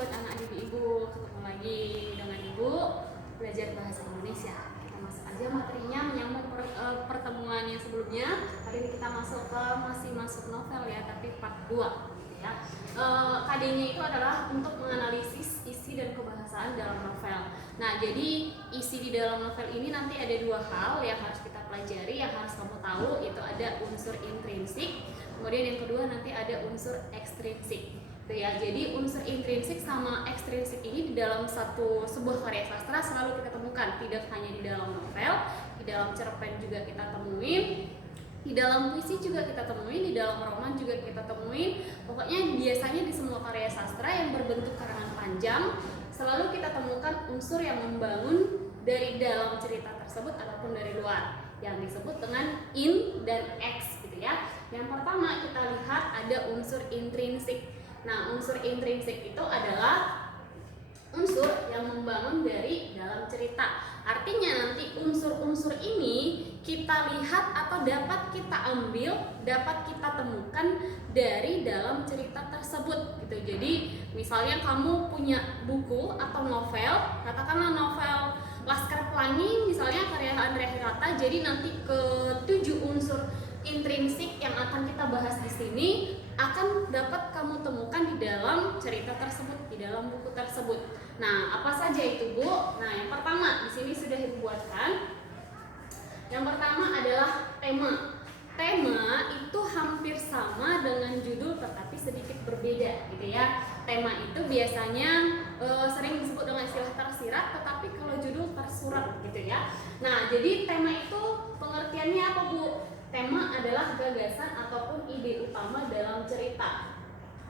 buat anak didik Ibu, ketemu lagi dengan Ibu belajar bahasa Indonesia. Kita masuk aja materinya menyambung pertemuan yang sebelumnya. Hari ini kita masih masuk novel ya, tapi part 2 gitu ya. KD-nya itu adalah untuk menganalisis isi dan kebahasaan dalam novel. Nah, jadi isi di dalam novel ini nanti ada dua hal yang harus kita pelajari, yang harus kamu tahu, itu ada unsur intrinsik, kemudian yang kedua nanti ada unsur ekstrinsik. Ya, jadi unsur intrinsik sama ekstrinsik ini di dalam sebuah karya sastra selalu kita temukan, tidak hanya di dalam novel, di dalam cerpen juga kita temuin, di dalam puisi juga kita temuin, di dalam roman juga kita temuin. Pokoknya biasanya di semua karya sastra yang berbentuk karangan panjang selalu kita temukan unsur yang membangun dari dalam cerita tersebut ataupun dari luar, yang disebut dengan in dan ex gitu ya. Yang pertama kita lihat ada unsur intrinsik. Nah, unsur intrinsik itu adalah unsur yang membangun dari dalam cerita. Artinya nanti unsur-unsur ini kita lihat atau dapat kita ambil, dapat kita temukan dari dalam cerita tersebut gitu. Jadi misalnya kamu punya buku atau novel, katakanlah novel Laskar Pelangi misalnya karya Andrea Hirata. Jadi nanti ke-7 unsur intrinsik yang akan kita bahas di sini akan dapat kamu temukan di dalam cerita tersebut, di dalam buku tersebut. Nah, apa saja itu, Bu? Nah, yang pertama di sini sudah Ibu buatkan. Yang pertama adalah tema. Tema itu hampir sama dengan judul tetapi sedikit berbeda gitu ya. Tema itu biasanya sering disebut dengan istilah tersirat, tetapi kalau judul tersurat gitu ya. Nah, jadi tema itu pengertiannya apa, Bu? Tema adalah gagasan ataupun ide utama dalam cerita.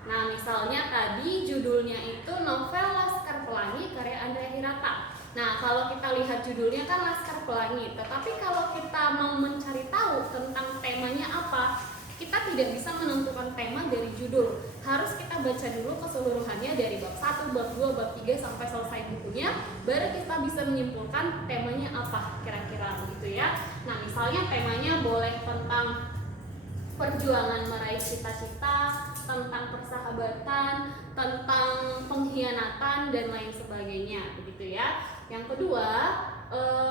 Nah, misalnya tadi judulnya itu novel Laskar Pelangi karya Andrea Hirata. Nah, kalau kita lihat judulnya kan Laskar Pelangi, tetapi kalau kita mau mencari tahu tentang temanya apa, kita tidak bisa menentukan tema dari judul. Harus kita baca dulu keseluruhannya dari bab 1, bab 2, bab 3 sampai selesai bukunya, baru kita bisa menyimpulkan temanya apa kira-kira begitu ya. Nah, misalnya temanya boleh tentang perjuangan meraih cita-cita, tentang persahabatan, tentang pengkhianatan dan lain sebagainya begitu ya. Yang kedua,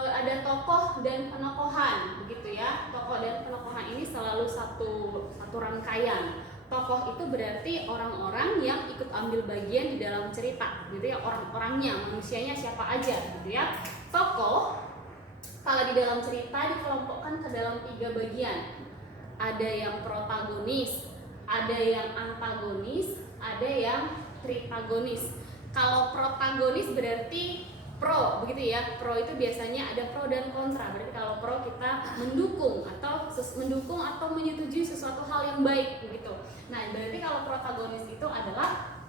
ada tokoh dan penokohan begitu ya. Tokoh dan penokohan ini selalu satu rangkaian. Tokoh itu berarti orang-orang yang ikut ambil bagian di dalam cerita gitu ya, orang-orangnya, manusianya siapa aja gitu ya. Tokoh kalau di dalam cerita dikelompokkan ke dalam 3 bagian. Ada yang protagonis, ada yang antagonis, ada yang tritagonis. Kalau protagonis berarti pro begitu ya. Pro itu biasanya ada pro dan kontra. Berarti kalau pro kita mendukung atau menyetujui sesuatu hal yang baik begitu. Nah, berarti kalau protagonis itu adalah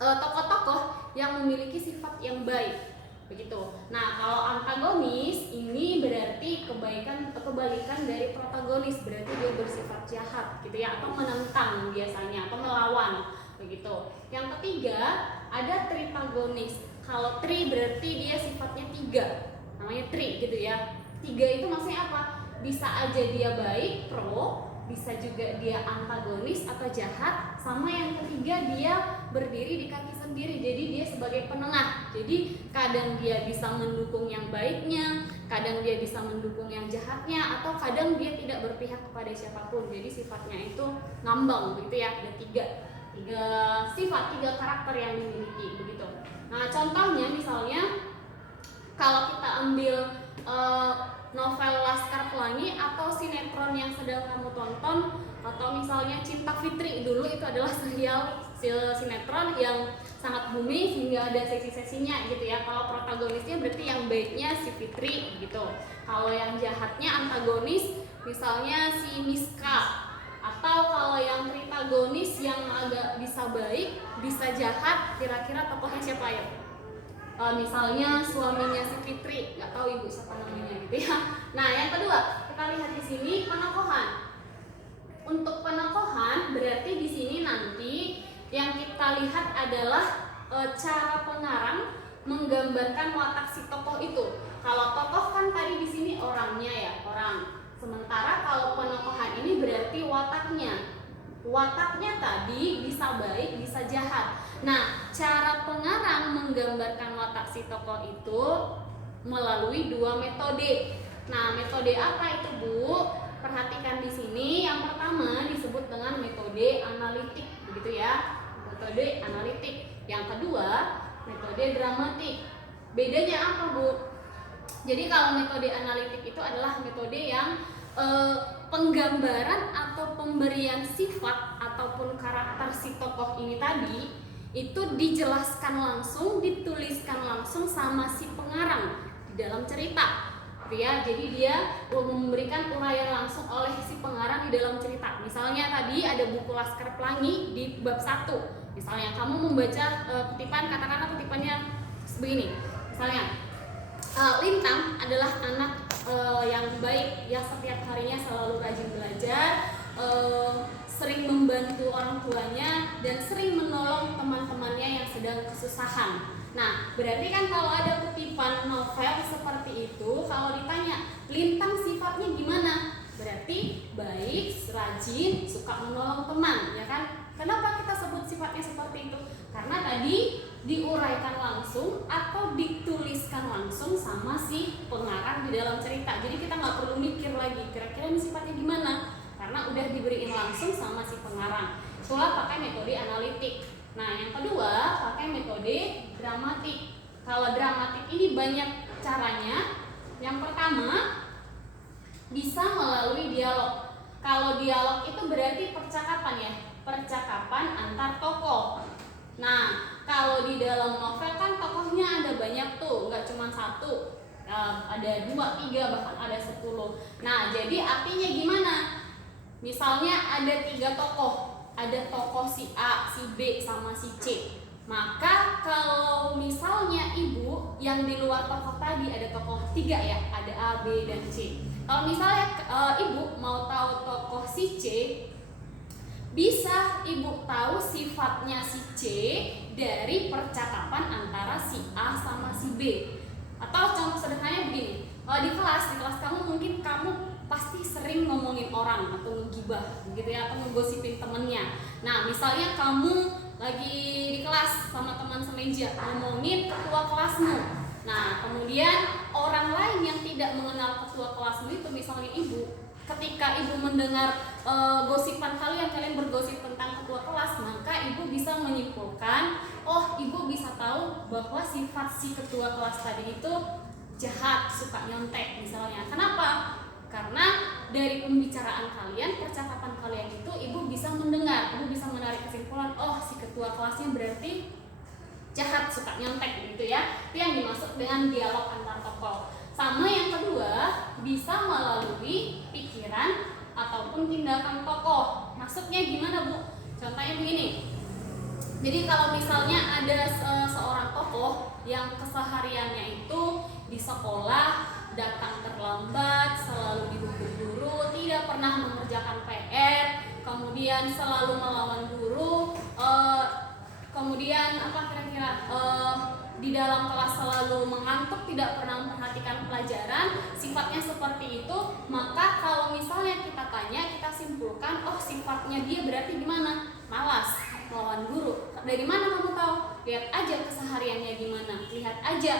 tokoh-tokoh yang memiliki sifat yang baik begitu. Nah, kalau antagonis ini berarti kebalikan dari protagonis, berarti dia bersifat jahat gitu ya, atau menentang biasanya atau melawan begitu. Yang ketiga ada tritagonis. Kalau tri berarti dia sifatnya 3, namanya tri gitu ya. 3 itu maksudnya apa? Bisa aja dia baik, pro, bisa juga dia antagonis atau jahat, sama yang ketiga dia berdiri di kaki sendiri, jadi dia sebagai penengah. Jadi kadang dia bisa mendukung yang baiknya, kadang dia bisa mendukung yang jahatnya, atau kadang dia tidak berpihak kepada siapapun. Jadi sifatnya itu ngambang begitu ya. Ada tiga sifat, 3 karakter yang dimiliki begitu. Nah, contohnya misalnya kalau kita ambil novel Laskar Pelangi atau sinetron yang sedang kamu tonton, atau misalnya Cinta Fitri, dulu itu adalah serial sinetron yang sangat booming sehingga ada sesi-sesinya gitu ya. Kalau protagonisnya berarti yang baiknya si Fitri gitu. Kalau yang jahatnya antagonis misalnya si Miska. Atau kalau yang tritagonis yang agak bisa baik, bisa jahat, kira-kira tokohnya siapa ya? Misalnya suaminya si Fitri, nggak tahu ibu siapa namanya gitu ya. Nah, yang kedua kita lihat di sini penokohan. Untuk penokohan berarti di sini nanti yang kita lihat adalah cara pengarang menggambarkan watak si tokoh itu. Kalau tokoh kan tadi di sini orangnya ya, orang. Sementara kalau penokohan ini berarti wataknya. Wataknya tadi bisa baik, bisa jahat. Nah, cara pengarang menggambarkan watak si tokoh itu melalui dua metode. Nah, metode apa itu, Bu? Perhatikan di sini. Yang pertama disebut dengan metode analitik, begitu ya. Metode analitik. Yang kedua, metode dramatik. Bedanya apa, Bu? Jadi kalau metode analitik itu adalah metode yang penggambaran atau pemberian sifat ataupun karakter si tokoh ini tadi itu dijelaskan langsung, dituliskan langsung sama si pengarang di dalam cerita. Ya, jadi dia memberikan uraian langsung oleh si pengarang di dalam cerita. Misalnya tadi ada buku Laskar Pelangi di bab 1. Misalnya kamu membaca kutipan, katakanlah kutipannya begini. Misalnya Lintang adalah anak yang baik, yang setiap harinya selalu rajin belajar, sering membantu orang tuanya, dan sering menolong teman-temannya yang sedang kesusahan. Nah, berarti kan kalau ada kutipan novel seperti itu, kalau ditanya Lintang sifatnya gimana? Berarti baik, rajin, suka menolong teman, ya kan? Kenapa kita sebut sifatnya seperti itu? Karena tadi diuraikan langsung atau dituliskan langsung sama si pengarang di dalam cerita. Jadi kita nggak perlu mikir lagi kira-kira ini sifatnya gimana, karena udah diberiin langsung sama si pengarang. Itulah pakai metode analitik. Nah, yang kedua pakai metode dramatik. Kalau dramatik ini banyak caranya. Yang pertama bisa melalui dialog. Kalau dialog itu berarti percakapan ya, percakapan antar tokoh. Nah, kalau di dalam novel kan tokohnya ada banyak tuh, nggak cuma satu, ada 2, 3, bahkan ada 10. Nah, jadi artinya gimana? Misalnya ada 3 tokoh, ada tokoh si A, si B, sama si C. Maka kalau misalnya ibu yang di luar tokoh tadi ada tokoh 3 ya, ada A, B, dan C. Kalau misalnya ibu mau tahu tokoh si C, bisa ibu tahu sifatnya si C dari percakapan antara si A sama si B. Atau contoh sederhananya begini, kalau di kelas kamu mungkin kamu pasti sering ngomongin orang atau ngegibah gitu ya, atau ngegosipin temennya. Nah, misalnya kamu lagi di kelas sama teman semeja ngomongin ketua kelasmu. Nah, kemudian orang lain yang tidak mengenal ketua kelasmu itu, misalnya ibu, ketika ibu mendengar gosipan kalian bergosip tentang ketua kelas, maka ibu bisa menyimpulkan, oh, ibu bisa tahu bahwa sifat si ketua kelas tadi itu jahat, suka nyontek misalnya. Kenapa? Karena dari pembicaraan kalian, percakapan kalian itu ibu bisa mendengar, ibu bisa menarik kesimpulan, oh, si ketua kelasnya berarti jahat, suka nyontek gitu ya. Itu yang dimaksud dengan dialog antar tokoh. Sama yang kedua, bisa melalui pikiran ataupun tindakan tokoh. Maksudnya gimana, Bu? Contohnya begini. Jadi kalau misalnya ada seorang tokoh yang kesehariannya itu di sekolah datang terlambat, selalu dihukum guru, tidak pernah mengerjakan PR, kemudian selalu melawan guru, kemudian apa kira-kira di dalam kelas selalu mengantuk, tidak pernah memperhatikan pelajaran, sifatnya seperti itu, maka kalau misalnya kita tanya, kita simpulkan, oh, sifatnya dia berarti gimana? Malas, melawan guru. Dari mana kamu tahu? Lihat aja kesehariannya gimana, lihat aja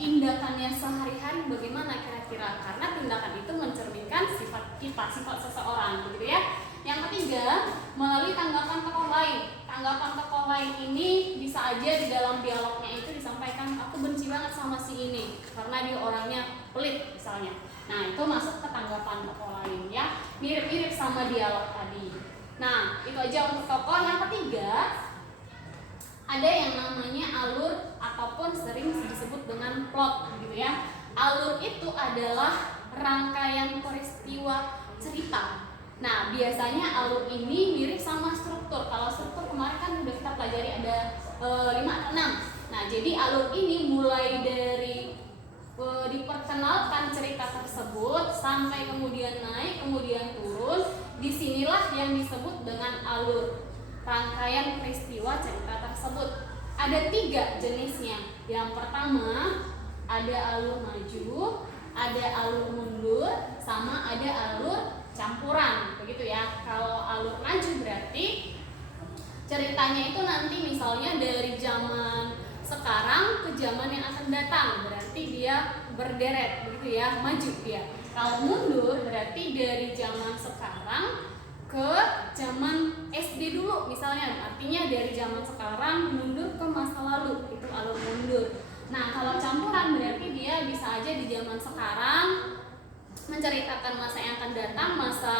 tindakannya sehari-hari bagaimana kira-kira, karena tindakan itu mencerminkan sifat kita, sifat seseorang, begitu ya. Yang ketiga, melalui tanggapan tokoh lain. Tanggapan tokoh lain ini bisa aja di dalam dialognya itu disampaikan, aku benci banget sama si ini karena dia orangnya pelit misalnya. Nah, itu masuk ke tanggapan tokoh lain ya, mirip-mirip sama dialog tadi. Nah, itu aja untuk tokoh. Yang ketiga, ada yang namanya alur ataupun sering disebut dengan plot gitu ya. Alur itu adalah rangkaian peristiwa cerita. Nah, biasanya alur ini mirip sama struktur. Kalau struktur kemarin kan udah kita pelajari ada 5 atau 6. Nah, jadi alur ini mulai dari diperkenalkan cerita tersebut sampai kemudian naik, kemudian turun. Disinilah yang disebut dengan alur, rangkaian peristiwa cerita tersebut. Ada 3 jenisnya. Yang pertama ada alur maju, ada alur mundur, sama ada alur campuran, begitu ya. Kalau alur maju berarti ceritanya itu nanti misalnya dari zaman zaman yang akan datang, berarti dia berderet begitu ya, maju dia. Kalau mundur berarti dari zaman sekarang ke zaman SD dulu misalnya, artinya dari zaman sekarang mundur ke masa lalu, itu alur mundur. Nah kalau campuran berarti dia bisa aja di zaman sekarang menceritakan masa yang akan datang, masa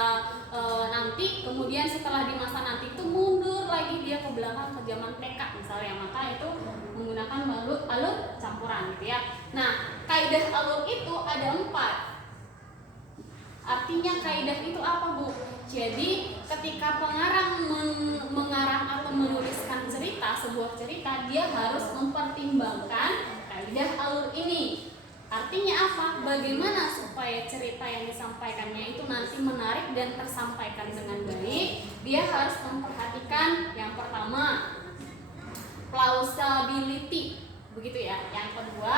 nanti, kemudian setelah di masa nanti itu mundur lagi dia ke belakang ke zaman TK misalnya, maka itu menggunakan alur campuran gitu ya. Nah kaidah alur itu ada 4. Artinya kaidah itu apa Bu? Jadi ketika pengarang mengarang atau menuliskan cerita, sebuah cerita, dia harus mempertimbangkan kaidah alur ini. Artinya apa? Bagaimana supaya cerita yang disampaikannya itu nanti menarik dan tersampaikan dengan baik? Dia harus memperhatikan yang pertama plausibility, begitu ya. Yang kedua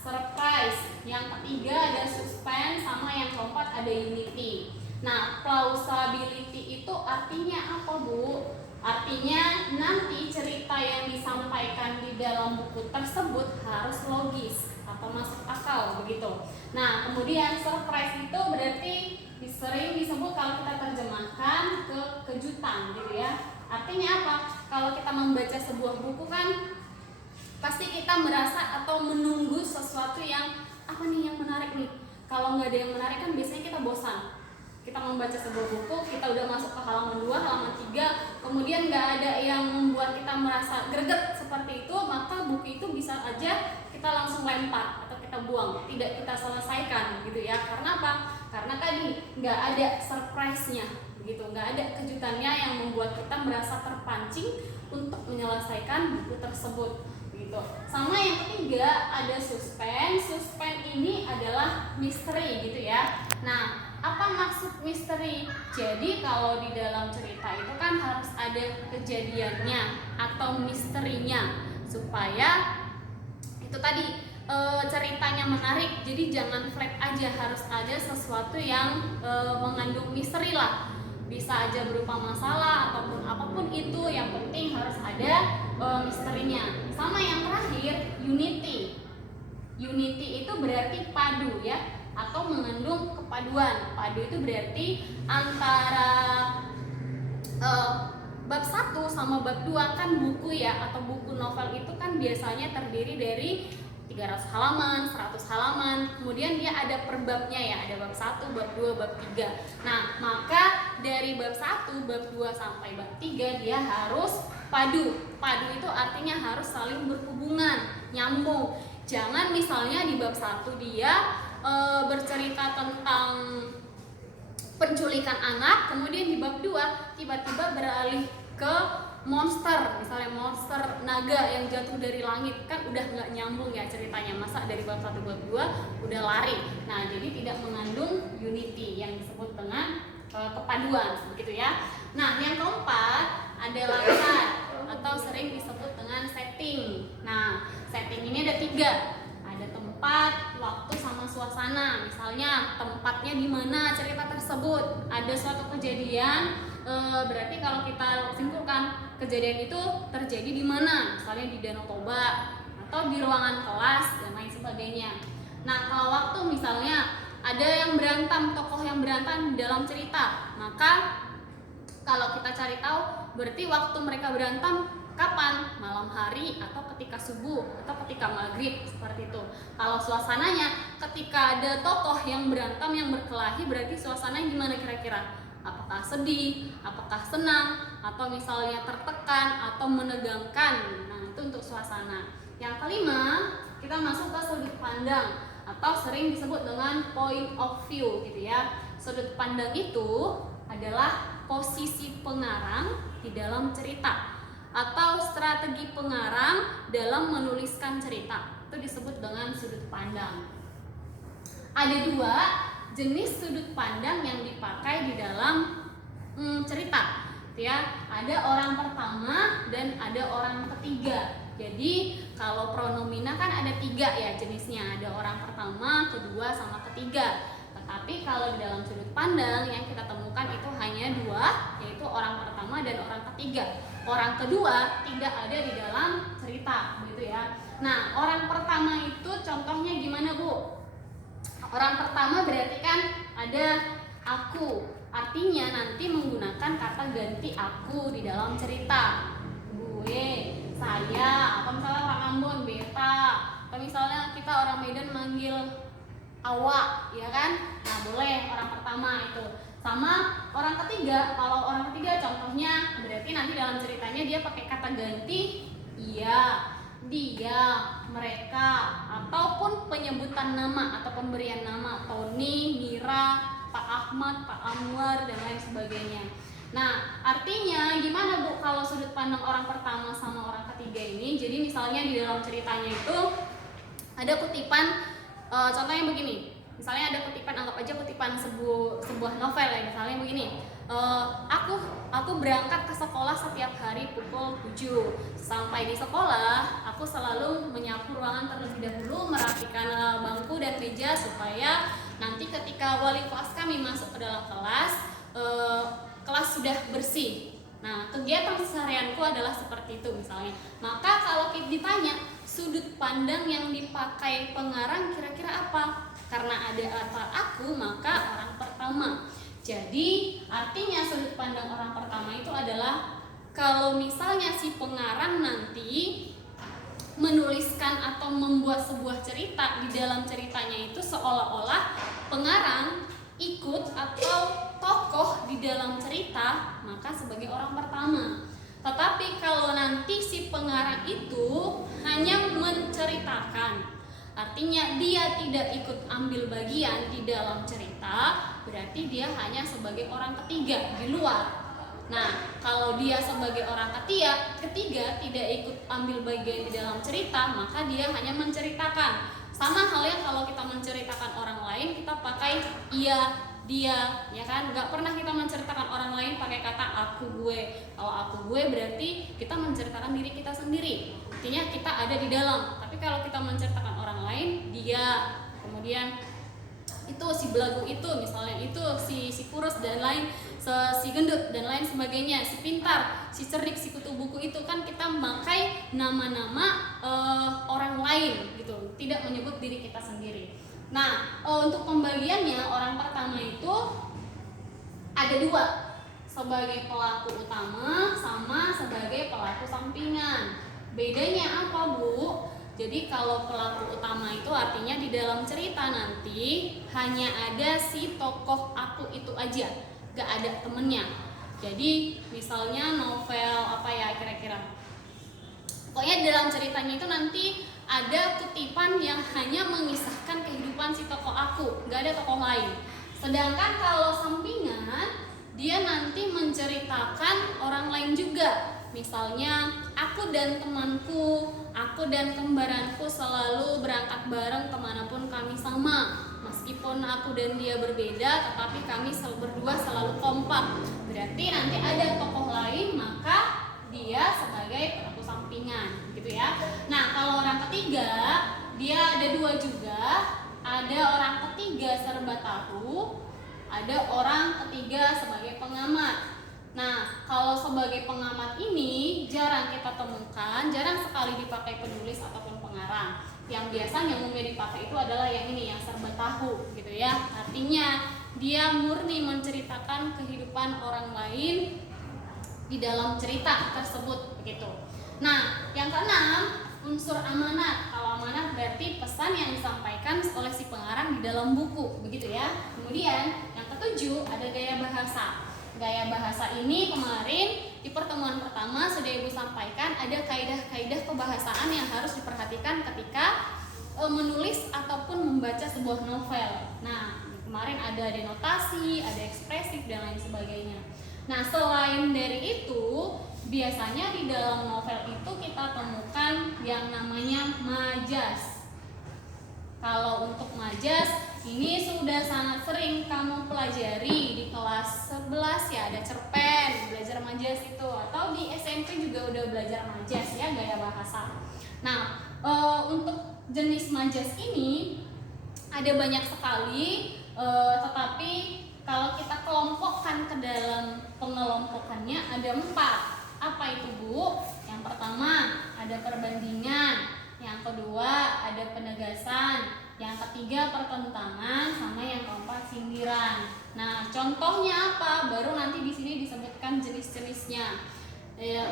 surprise, yang ketiga ada suspense, sama yang keempat ada unity. Nah, plausibility itu artinya apa Bu? Artinya nanti cerita yang disampaikan di dalam buku tersebut harus logis atau masuk akal begitu. Nah, kemudian surprise itu berarti sering disebut kalau kita terjemahkan ke kejutan gitu ya. Artinya apa? Kalau kita membaca sebuah buku kan pasti kita merasa atau menunggu sesuatu yang apa nih yang menarik nih. Kalau nggak ada yang menarik kan biasanya kita bosan. Kita membaca sebuah buku, kita udah masuk ke halaman 2, halaman 3, kemudian nggak ada yang membuat kita merasa greget seperti itu, maka buku itu bisa aja kita langsung lempar atau kita buang, tidak kita selesaikan gitu ya. Karena apa? Karena tadi nggak ada surprise-nya begitu, nggak ada kejutannya yang membuat kita merasa terpancing untuk menyelesaikan buku tersebut gitu. Sama yang ketiga ada suspense. Suspense ini adalah misteri gitu ya. Nah, apa maksud misteri? Jadi kalau di dalam cerita itu kan harus ada kejadiannya atau misterinya supaya itu tadi ceritanya menarik. Jadi jangan flat aja, harus ada sesuatu yang mengandung misteri lah. Bisa aja berupa masalah ataupun apapun itu, yang penting harus ada misterinya. Sama yang terakhir unity. Unity itu berarti padu ya, atau mengandung kepaduan. Padu itu berarti antara bab 1 sama bab 2 kan buku ya, atau buku novel itu kan biasanya terdiri dari 300 halaman, 100 halaman, kemudian dia ada per babnya ya, ada bab 1, bab 2, bab 3. Nah, maka dari bab 1, bab 2 sampai bab 3 dia harus padu. Padu itu artinya harus saling berhubungan, nyambung. Jangan misalnya di bab 1 dia bercerita tentang penculikan anak, kemudian di bab 2 tiba-tiba beralih ke monster, misalnya monster naga yang jatuh dari langit, kan udah nggak nyambung ya ceritanya. Masa dari bab 1 bab 2 udah lari. Nah, jadi tidak mengandung unity yang disebut dengan kepaduan begitu ya. Nah, yang keempat ada latar atau sering disebut dengan setting. Nah, setting ini ada 3. Ada tempat, waktu, sama suasana. Misalnya tempatnya di mana cerita tersebut, ada suatu kejadian, berarti kalau kita simpulkan kejadian itu terjadi di mana, misalnya di Danau Toba atau di ruangan kelas dan lain sebagainya. Nah, kalau waktu misalnya ada yang berantem, tokoh yang berantem dalam cerita, maka kalau kita cari tahu berarti waktu mereka berantem kapan? Malam hari atau ketika subuh atau ketika maghrib, seperti itu. Kalau suasananya ketika ada tokoh yang berantem, yang berkelahi, berarti suasananya gimana kira-kira? Apakah sedih, apakah senang, atau misalnya tertekan atau menegangkan. Nah, itu untuk suasana. Yang kelima, kita masuk ke sudut pandang atau sering disebut dengan point of view gitu ya. Sudut pandang itu adalah posisi pengarang di dalam cerita atau strategi pengarang dalam menuliskan cerita. Itu disebut dengan sudut pandang. Ada 2 jenis sudut pandang yang dipakai di dalam cerita ya. Ada orang pertama dan ada orang ketiga. Jadi kalau pronomina kan ada 3 ya jenisnya, ada orang pertama, kedua, sama ketiga. Tetapi kalau di dalam sudut pandang yang kita temukan itu hanya 2, yaitu orang pertama dan orang ketiga. Orang kedua tidak ada di dalam cerita, begitu ya. Nah, orang pertama itu contohnya gimana, Bu? Orang pertama berarti kan ada aku. Artinya nanti menggunakan kata ganti aku di dalam cerita. Gue, saya, atau misalnya orang Ambon, beta. Atau misalnya kita orang Medan manggil awak, ya kan? Nah, boleh orang pertama itu. Sama orang ketiga, kalau orang ketiga contohnya berarti nanti dalam ceritanya dia pakai kata ganti iya, dia, mereka, ataupun penyebutan nama atau pemberian nama, Tony, Mira, Pak Ahmad, Pak Anwar, dan lain sebagainya. Nah, artinya gimana, Bu, kalau sudut pandang orang pertama sama orang ketiga ini? Jadi misalnya di dalam ceritanya itu ada kutipan, contohnya begini. Misalnya ada kutipan, anggap aja kutipan sebuah novel ya. Misalnya begini, aku berangkat ke sekolah setiap hari pukul 7. Sampai di sekolah, aku selalu menyapu ruangan terlebih dahulu, merapikan bangku dan meja supaya nanti ketika wali kelas kami masuk ke dalam kelas, kelas sudah bersih. Nah, kegiatan seharianku adalah seperti itu misalnya. Maka kalau ditanya sudut pandang yang dipakai pengarang kira-kira apa? Karena ada latar aku, maka orang pertama. Jadi artinya sudut pandang orang pertama itu adalah kalau misalnya si pengarang nanti menuliskan atau membuat sebuah cerita, di dalam ceritanya itu seolah-olah pengarang ikut atau tokoh di dalam cerita, maka sebagai orang pertama. Tetapi kalau nanti si pengarang itu hanya menceritakan, artinya dia tidak ikut ambil bagian di dalam cerita, berarti dia hanya sebagai orang ketiga di luar. Nah, kalau dia sebagai orang ketiga tidak ikut ambil bagian di dalam cerita, maka dia hanya menceritakan. Sama halnya kalau kita menceritakan orang lain, kita pakai ia, dia, ya kan? Gak pernah kita menceritakan orang lain pakai kata aku, gue. Kalau aku, gue berarti kita menceritakan diri kita sendiri. Artinya kita ada di dalam. Tapi kalau kita menceritakan orang lain, dia, kemudian itu si belagu itu, misalnya itu si kurus dan lain, si gendut dan lain sebagainya, si pintar, si cerdik, si kutu buku, itu kan kita memakai nama-nama orang lain gitu, tidak menyebut diri kita sendiri. Nah, untuk pembagiannya orang pertama itu ada dua, sebagai pelaku utama sama sebagai pelaku sampingan. Bedanya apa, Bu? Jadi kalau pelaku utama itu artinya di dalam cerita nanti hanya ada si tokoh aku itu aja, gak ada temennya. Jadi misalnya novel apa ya kira-kira, pokoknya dalam ceritanya itu nanti ada kutipan yang hanya mengisahkan kehidupan si tokoh aku, gak ada tokoh lain. Sedangkan kalau sampingan, dia nanti menceritakan orang lain juga. Misalnya aku dan temanku, aku dan kembaranku selalu berangkat bareng kemanapun kami sama. Meskipun aku dan dia berbeda, tetapi kami berdua selalu kompak. Berarti nanti ada tokoh lain, maka dia sebagai pelaku sampingan, gitu ya. Nah, kalau orang ketiga, dia ada dua juga. Ada orang ketiga serba tahu, ada orang ketiga sebagai pengamat. Nah, kalau sebagai pengamat ini jarang kita temukan, jarang sekali dipakai penulis ataupun pengarang. Yang biasanya umumnya dipakai itu adalah yang ini, yang serba tahu, gitu ya. Artinya dia murni menceritakan kehidupan orang lain di dalam cerita tersebut, begitu. Nah, yang keenam, unsur amanat. Kalau amanat berarti pesan yang disampaikan oleh si pengarang di dalam buku, begitu ya. Kemudian yang ketujuh ada gaya bahasa. Gaya bahasa ini kemarin di pertemuan pertama sudah Ibu sampaikan, ada kaidah-kaidah kebahasaan yang harus diperhatikan ketika menulis ataupun membaca sebuah novel. Nah, kemarin ada denotasi, ada ekspresif dan lain sebagainya. Nah, selain dari itu, biasanya di dalam novel itu kita temukan yang namanya majas. Kalau untuk majas, ini sudah sangat sering kamu pelajari di kelas 11 ya, ada cerpen, belajar majas itu, atau di SMP juga udah belajar majas ya, gaya bahasa. Nah, untuk jenis majas ini ada banyak sekali, tetapi kalau kita kelompokkan ke dalam pengelompokannya ada 4. Apa itu, Bu? Yang pertama ada perbandingan, yang ketiga pertentangan, sama yang keempat sindiran. Nah, contohnya apa? Baru nanti di sini disebutkan jenis-jenisnya.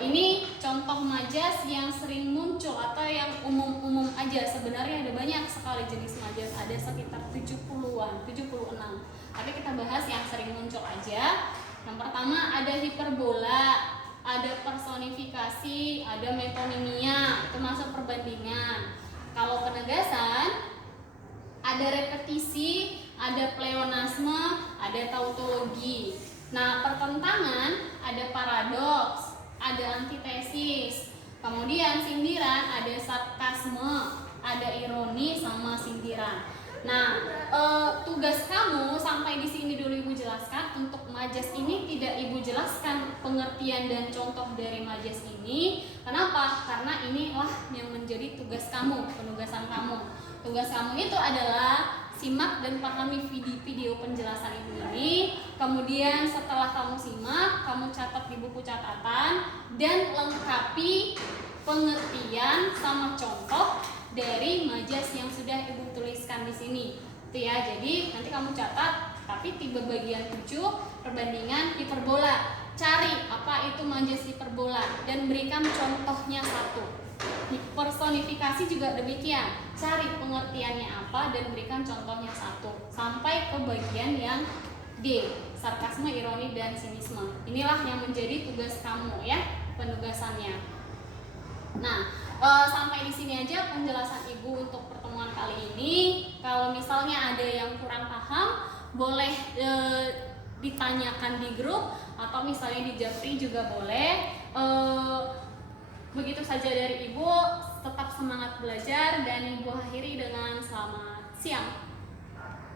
Ini contoh majas yang sering muncul atau yang umum-umum aja. Sebenarnya ada banyak sekali jenis majas, ada sekitar 70-an, 76. Tapi kita bahas yang sering muncul aja. Yang pertama ada hiperbola, ada personifikasi, ada metonimia, itu masuk perbandingan. Kalau penegasan ada repetisi, ada pleonasme, ada tautologi. Nah, pertentangan ada paradoks, ada antitesis. Kemudian sindiran ada sarkasme, ada ironi sama sindiran. Nah, tugas kamu sampai di sini dulu Ibu jelaskan. Untuk majas ini tidak Ibu jelaskan pengertian dan contoh dari majas ini. Kenapa? Karena inilah yang menjadi tugas kamu, penugasan kamu. Tugas kamu itu adalah simak dan pahami video penjelasan Ibu ini. Kemudian setelah kamu simak, kamu catat di buku catatan dan lengkapi pengertian sama contoh dari majas yang sudah Ibu tuliskan di sini. Itu ya. Jadi nanti kamu catat, tapi tiba bagian 7 perbandingan hiperbola. Cari apa itu majas hiperbola dan berikan contohnya satu. Personifikasi juga demikian. Cari pengertiannya apa dan berikan contohnya satu. Sampai ke bagian yang D, sarkasme, ironi, dan sinisme. Inilah yang menjadi tugas kamu ya, penugasannya. Nah, sampai di sini aja penjelasan Ibu untuk pertemuan kali ini. Kalau misalnya ada yang kurang paham, boleh ditanyakan di grup atau misalnya di Japri juga boleh. Begitu saja dari Ibu, tetap semangat belajar dan Ibu akhiri dengan selamat siang.